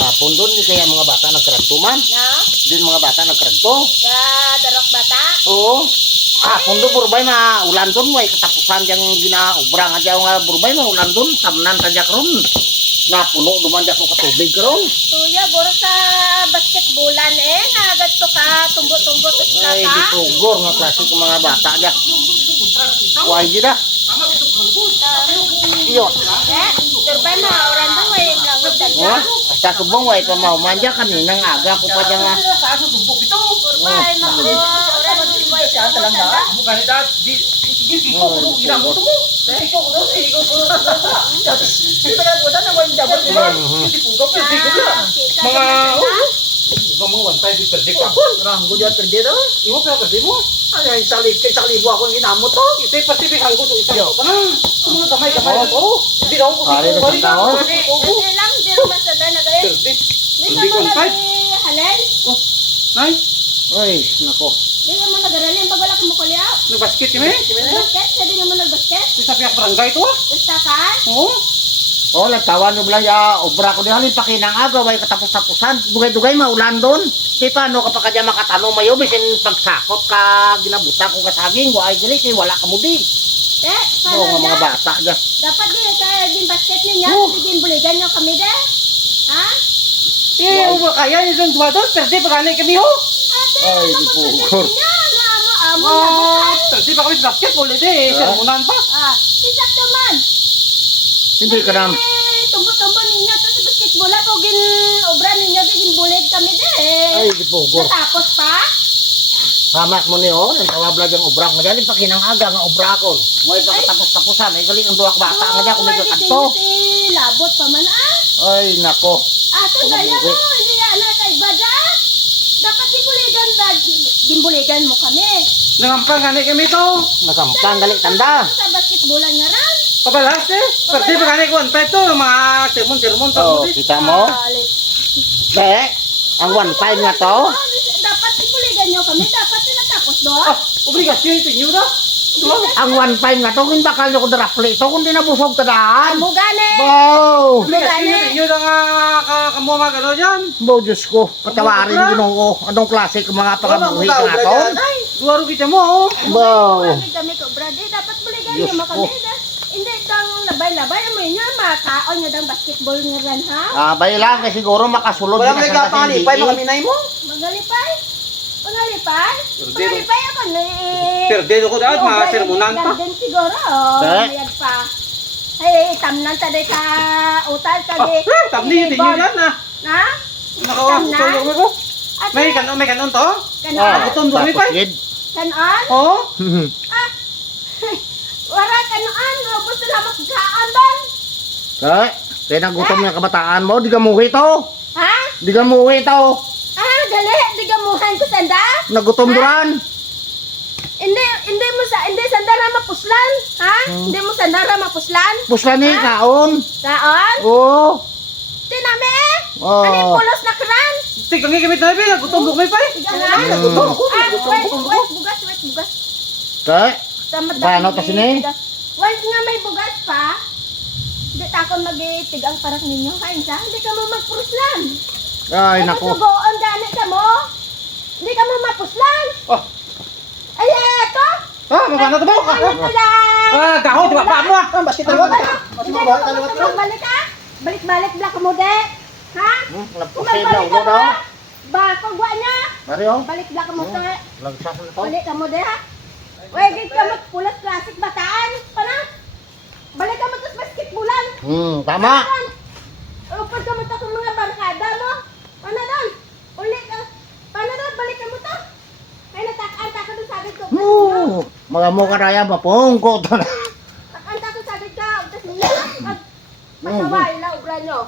Hapon doon, di kaya mga bata nagkaragto man. No? Din mga bata nagkaragto. Sa darok bata. Oo. Hapon doon, burbay na ulan doon. Way katapusan diyang ginaubra nga diyang nga burbay na ulan doon. Samnan ka dyak ron. Napuno duman dyak ko katubig karon. Tuya, guro sa basketballan eh. Nagat to ka, tumbo-tumbo to sila Ay, di pugor nga klase ng mga bata dyak. Why di da? Iyo. Eh, turbay mo, oran mo eh. Langutan Oh, niya. Sa subong way pa mauman dyak kaninang aga ko pa dyan nga. Turbay, mako, oran mo si Boy. Sa talaga? Mga, Mga one time di perdi ka. Ranggo dia perdi to. Imo pa perdi mo. Ay ay sali kay sali buwa ko ginamo to. Ito pasti bi hanggo to isa ko kana. Mga gamay gamay to. Di daw ko. Ari na sa tao. Hindi lang, di naman sa na galit. Perdi. Hindi ka mo nag-halal. Nay, Ay, nako. Di ka mo nag-aralin. Pag wala ka mo kulya. nagbasket kami. Basket, hindi ka mo nag-basket. Sa piyak barangay to. ah. Basta ka. Oo. Oh, nagtawan mo lang ya obra ko di halin pakinang aga way katapos-tapusan. Dugay-dugay maulan doon. Di paano ka pa kadya makatanong mayo bisin pagsakot ka ginabuta ko ka saging wa ay dili kay wala ka mudi. Te, Do nga mga na? bata ga. Dapat di ka din basket ninyo. Oh. Hindi din buligan nyo kami de. Ha? Eh, mo kaya ni dong duwa doon. Perdi pa ganay kami ho. Ate, Ay, di ano po, amo, Ah, perdi pa kami sa basketball ide. Sermonan pa. Ah, isakto man. Hindi ka nam. Eh, tumbo-tumbo ninyo to sa basketball. Ako gin obra ninyo, gin bulig kami de. Ay, di po. Natapos pa? Hamak mo ni oh, nang tawablag ang obra ko dali pakinang aga nga obra ko. Way pa katapos-tapusan ay gali ang duwak bata nga dya kung nagkadto. Si labot pa man ah. Ay, nako. Ato gaya mo, mo, hindi yan na kay Bada. Dapat dimbuligan ba? Dimbuligan mo kami. Nangampang ganay kami to. Nakampang gali tanda. Sa basketballan nga ran. Kabalas eh. Perdi pa ganay ko one time to. Mga sermon-sermon to. Oh, kita mo? Be, ang one time nga to. Dapat dimbuligan nyo kami. Dapat tinatapos do. Ah, obligasyon ito nyo na. Ang one time nga to, kung bakal nyo ko darapli ito, kung di nabusog tadaan. Amo gani. Wow! Obligasyon ito nyo na nga kamu mga gano'n dyan. Bo, Diyos ko, patawarin ginoo. Anong klase ng mga pangabuhi ka nga to? Duwaro kita mo. oh. Wow! Kami ko brady. Dapat buligan Diyos nyo mo kami. ko. Da- Hindi dang labay-labay. Amo inyo makaon nyo dang basketball nga ran ha. Ah, bay lang, kay siguro makasulod Wala ka may sa kapangalipay, hindi. mga minay mo. Magalipay. Pangalipay. Pero- Pangalipay ako na eh. Perdido ko dahil, mga sermonan pa. Gandun siguro. Oh, pa. Ay, tamnan taday ka utal Ah, taday. eh, tabli ito nyo yan ah. Na? Nakawa, mo ko. At May kanon, may kanon to. Ah, kanon? May tapos pay? gid. Kanon? Oo. Ah. Wara kanon. Ubus na lang magkaan ban. Kay, kaya nagutom ng kabataan mo, di ka muhi to. Ha? Di ka muhi to. Ah, dali. Di gamuhan ko sanda. Nagutom duran. Hindi, hindi mo sa, hindi sanda ra mapuslan. Ha? Hindi mo sanda ra mapuslan. Pusla ni kaon. Saan? Oo. Tinami eh. Oh. Ano yung pulos na kran? Tika nga gamit na rin, gutom ko may pay. Tiga nga. Gutom ko, Ah, wait, wait, bugas, wait, bugas. Kay, Tamat Paano to sini? Once nga may bugas pa, hindi ta ako mag-itig ang parak ninyo. Kain sa, hindi ka mo magpuslan. ay nako. Hindi ka mo mapuslan. Oh. Ay, eto. Ah, mabana to mo. Lang? Ah, gaho, di ba? Pa mo ah. Ano? wala. Hindi mo mapuslan. Balik ka. Balik-balik black mo de. Ha? Hmm, Kung magbalik ulo ka daw. ba? Ba, kagwa niya. Mario, Balik black mo to. lagsas na to. Balik ka mo de ha. Wait, ka mo pulas classic bataan. Pana? Balik ka mo to sa basketbulan. Hmm, tama. Upad ka mo to sa mga barkada mo. Ano doon? Ulit ka. Paano doon? Balik ka mo to. Kaya natakanta ka doon sabi ko. Oo. Mga mukha raya, mapungko to na. Takanta ko sabi ka. Tapos niya. Pag pasawa, ila, ubra nyo.